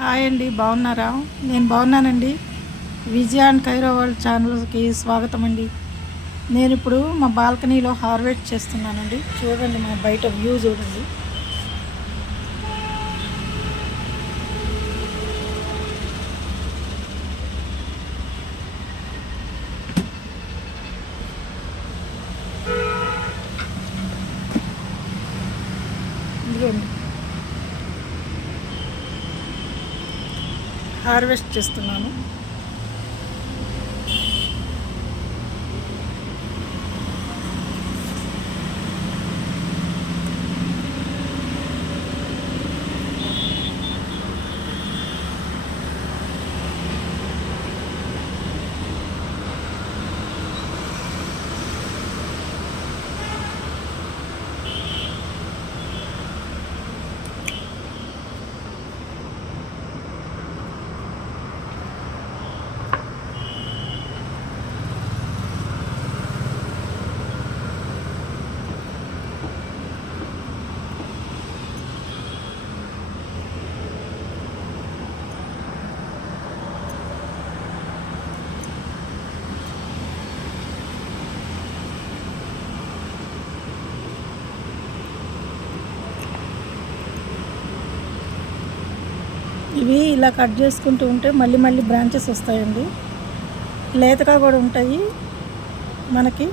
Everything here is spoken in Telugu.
హాయ్ అండి బాగున్నారా? నేను బాగున్నానండి. విజయ అండ్ కైరో వరల్డ్ ఛానల్కి స్వాగతం అండి. నేను ఇప్పుడు మా బాల్కనీలో హార్వెస్ట్ చేస్తున్నానండి. చూడండి మా బయట వ్యూ చూడండి. ఇదిగోండి. హార్వెస్ట్ చేస్తున్నాను. ఇవి ఇలా కట్ చేసుకుంటూ ఉంటే మళ్ళీ మళ్ళీ బ్రాంచెస్ వస్తాయండి. లేతగా కూడా ఉంటాయి. మనకి